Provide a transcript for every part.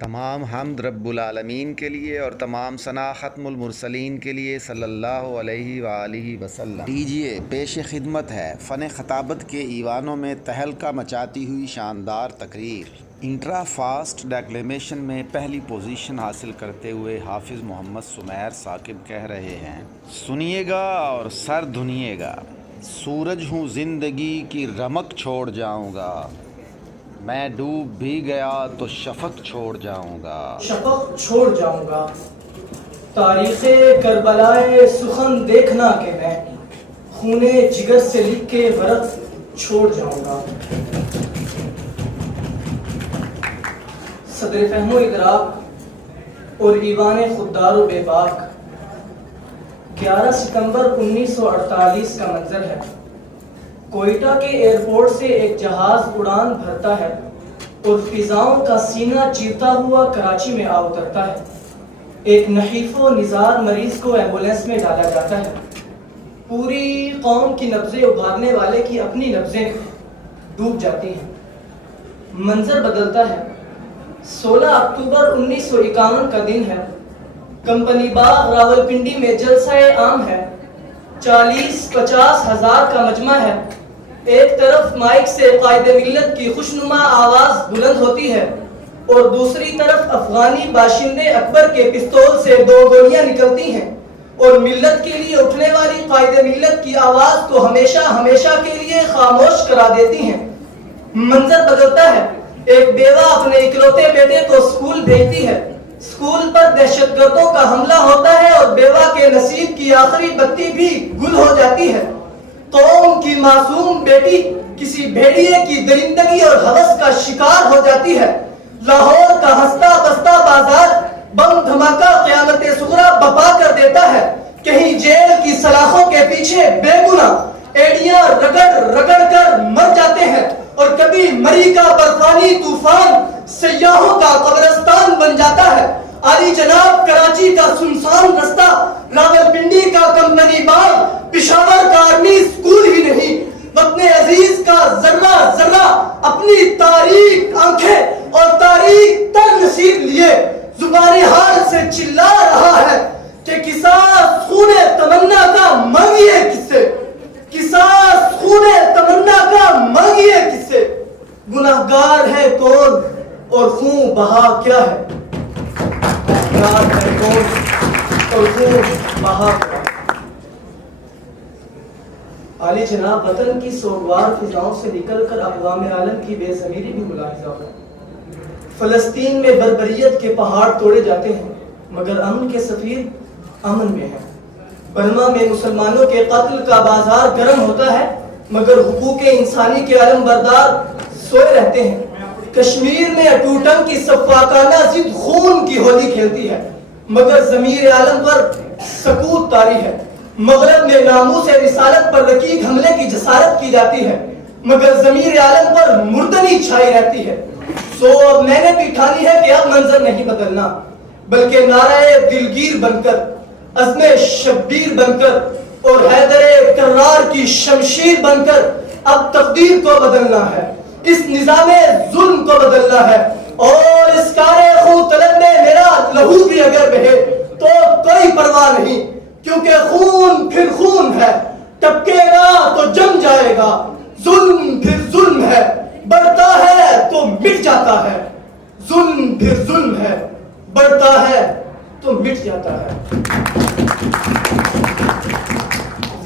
تمام حمد رب العالمین کے لیے اور تمام ثنا ختم المرسلین کے لیے صلی اللہ علیہ وآلہ وسلم۔ دیجیے پیش خدمت ہے فن خطابت کے ایوانوں میں تہلکہ مچاتی ہوئی شاندار تقریر۔ انٹرا فاسٹ ڈیکلیمیشن میں پہلی پوزیشن حاصل کرتے ہوئے حافظ محمد سمیر ثاقب کہہ رہے ہیں، سنیے گا اور سر دھنیے گا۔ سورج ہوں زندگی کی رمق چھوڑ جاؤں گا، میں ڈوب بھی گیا تو شفق چھوڑ جاؤں گا۔ شفق چھوڑ جاؤں گا، تاریخ کربلائے سخن دیکھنا کہ میں خونے جگر سے لکھ کے ورق چھوڑ جاؤں گا۔ صدر فہم و ادراک اور ایوان خوددار و بے باک 11 ستمبر 1948 کا منظر ہے۔ کوئٹہ کے ایئرپورٹ سے ایک جہاز اڑان بھرتا ہے اور فضاؤں کا سینہ چیرتا ہوا کراچی میں آ اترتا ہے۔ ایک نحیف و نزار مریض کو ایمبولینس میں ڈالا جاتا ہے۔ پوری قوم کی نبضیں ابھارنے والے کی اپنی نبضیں ڈوب جاتی ہیں۔ منظر بدلتا ہے۔ 16 اکتوبر 1951 کا دن ہے۔ کمپنی باغ راولپنڈی میں جلسہ عام ہے۔ 40-50 ہزار کا مجمع ہے۔ ایک طرف مائک سے قائد ملت کی خوشنما آواز بلند ہوتی ہے اور دوسری طرف افغانی باشندے اکبر کے پستول سے 2 گولیاں نکلتی ہیں اور ملت کے لیے اٹھنے والی قائد ملت کی آواز کو ہمیشہ ہمیشہ کے لیے خاموش کرا دیتی ہیں۔ منظر بدلتا ہے۔ ایک بیوہ اپنے اکلوتے بیٹے کو اسکول بھیجتی ہے۔ اسکول پر دہشت گردوں کا حملہ ہوتا ہے اور بیوہ کے نصیب کی آخری بتی بھی گل ہو جاتی ہے۔ قوم کی معصوم بیٹی کسی بھیڑیے کی درندگی اور ہوس کا شکار ہو جاتی ہے۔ لاہور کا ہنستا بستا بازار بم دھماکہ قیامت صغریٰ بپا کر دیتا ہے۔ کہیں جیل کی سلاخوں کے پیچھے بے گناہ ایڑیاں رگڑ رگڑ کر مر جاتے ہیں اور کبھی مری کا برفانی طوفان سیاحوں کا قبرستان بن جاتا ہے۔ عالی جناب کراچی کا سنسان رستہ، راولپنڈی کا کمپنی باغ، پشاور کا آرمی اسکول ہی نہیں، وطن عزیز کا ذرہ ذرہ اپنی تاریک آنکھیں اور تاریک تر نصیب لیے زبان حال سے چلا رہا ہے کہ قصاص خون تمنا کا مانگیے کس سے، قصاص خون تمنا کا مانگیے کس سے، گناہگار ہے کون اور خون بہا کیا ہے، گناہگار ہے کون اور خون بہا کیا ہے۔ عالی جناب وطن کی سوگوار فضاؤں سے نکل کر اقوام عالم کی بے ضمیری بھی ملاحظہ ہو۔ فلسطین میں بربریت کے پہاڑ توڑے جاتے ہیں مگر امن کے سفیر امن میں ہیں۔ برما میں مسلمانوں کے قتل کا بازار گرم ہوتا ہے مگر حقوق انسانی کے علم بردار سوئے رہتے ہیں۔ کشمیر میں اٹوٹم کی سفاکانہ ضد خون کی ہولی کھیلتی ہے مگر ضمیر عالم پر سکوت طاری ہے۔ مغرب میں ناموس رسالت پر رقیق حملے کی جسارت کی جاتی ہے مگر ضمیر عالم پر مردنی چھائی رہتی ہے۔ سو اب میں نے بھی ٹھانی ہے کہ اب منظر نہیں بدلنا بلکہ نعرہ دلگیر بن کر، عزم شبیر بن کر اور حیدر کرار کی شمشیر بن کر اب تقدیر کو بدلنا ہے، اس نظام ظلم کو بدلنا ہے۔ اور اس کارے خون طلب میں میرا لہو بھی اگر بہے تو کوئی پرواہ نہیں، کیونکہ خون پھر خون ہے، ٹپکے گا تو جم جائے گا۔ ظلم پھر ظلم ہے، بڑھتا ہے تو مٹ جاتا ہے۔ ظلم پھر ظلم ہے، بڑھتا ہے تو مٹ جاتا ہے۔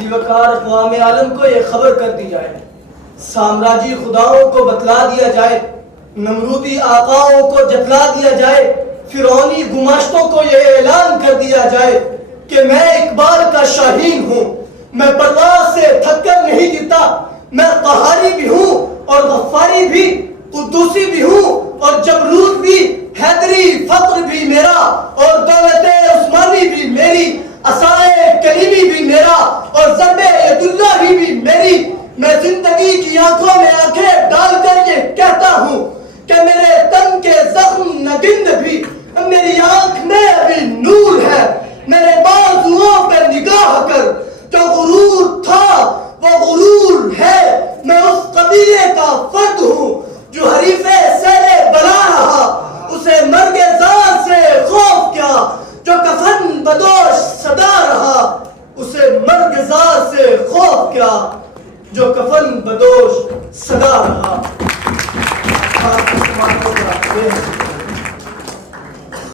ذیوکار اقوام عالم کو یہ خبر کر دی جائے، سامراجی خداؤں کو بتلا دیا جائے، نمرودی آقاؤں کو جتلا دیا جائے، فرعونی گماشتوں کو یہ اعلان کر دیا جائے کہ میں اقبال کا شاہین ہوں، میں پرواز سے تھک کر نہیں گرتا، میں قہاری بھی ہوں اور غفاری بھی، قدوسی بھی ہوں اور جبروت بھی، حیدری فخر بھی میرا اور دولت عثمانی بھی میری، عصائے کلیمی بھی میرا اور ضرب ید اللہ بھی میری۔ میں زندگی کی آنکھوں میں آنکھیں ڈال کر یہ کہتا ہوں کہ میرے تن کے زخم نگند بھی میری آنکھ میں ابھی نور ہے۔ میرے بازوؤں پہ نگاہ کر، جو غرور تھا وہ غرور ہے۔ میں اس قبیلے کا فرد ہوں جو حریف سیل بلا رہا، اسے مرگ کیا جو کفن بدوش صدا رہا.